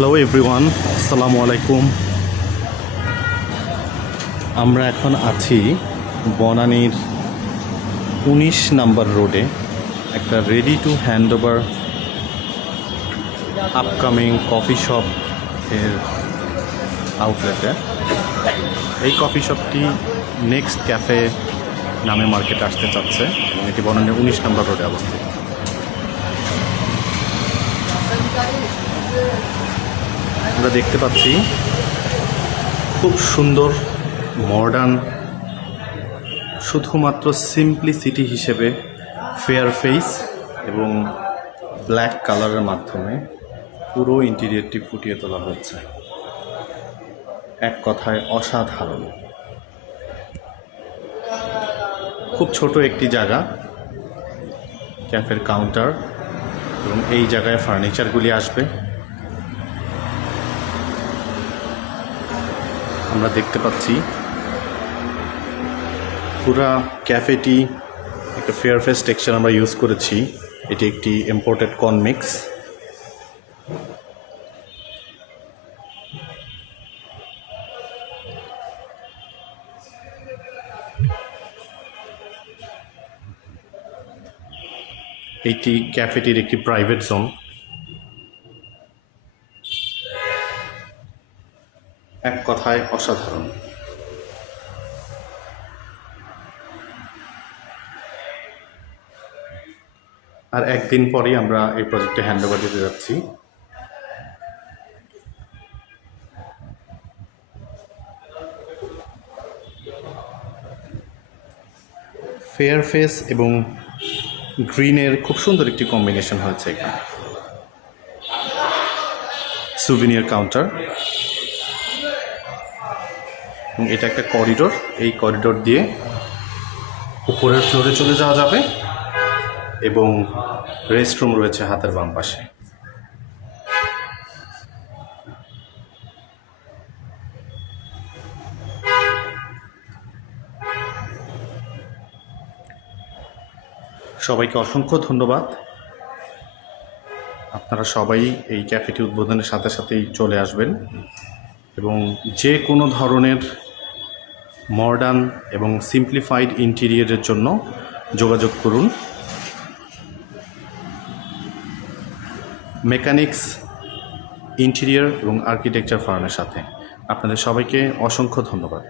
Hello everyone, আসসালামু আলাইকুম। আমরা এখন আছি বনানীর 19 নাম্বার রোডে একটা ready to hand over upcoming coffee shop এর আউটলেটে। এই কফি শপটি নেক্সট ক্যাফে নামে মার্কেটে আসতে চাচ্ছে এবং এটি বনানীর 19 নাম্বার রোডে অবস্থিত। আমরা দেখতে পাচ্ছি খুব সুন্দর মডার্ন, শুধুমাত্র সিম্পলিসিটি হিসেবে ফেয়ার ফেস এবং ব্ল্যাক কালারের মাধ্যমে পুরো ইন্টেরিয়রটি ফুটিয়ে তোলা হচ্ছে। এক কথায় অসাধারণ। খুব ছোট একটি জায়গা, ক্যাফের কাউন্টার, এবং এই জায়গায় ফার্নিচারগুলি আসবে। আমরা দেখতে পাচ্ছি পুরা ক্যাফেটি একটা ফেয়ার ফেস টেক্সচার আমরা ইউজ করেছি। এটি একটি ইম্পোর্টেড কর্ন মিক্স। এটি ক্যাফেটির একটি প্রাইভেট জোন। এক কথায় অসাধারণ। আর একদিন পরেই আমরা এই প্রজেক্টে হ্যান্ড ওভার দিতে যাচ্ছি। ফেয়ার ফেস এবং গ্রিনের খুব সুন্দর একটি কম্বিনেশন হয়েছে এখানে। সুভিনিয়ার কাউন্টার, এবং এটা একটা করিডোর। এই করিডোর দিয়ে উপরের ফ্লোরে চলে যাওয়া যাবে এবং রেস্টরুম রয়েছে হাতের বাম পাশে। সবাইকে অসংখ্য ধন্যবাদ। আপনারা সবাই এই ক্যাফেটি উদ্বোধনের সাথে সাথেই চলে আসবেন এবং যে কোনো ধরনের মডার্ন এবং সিম্পলিফাইড ইন্টেরিয়রের জন্য যোগাযোগ করুন মেকানিক্স ইন্টেরিয়র এবং আর্কিটেকচার ফার্মের সাথে। আপনাদের সবাইকে অসংখ্য ধন্যবাদ।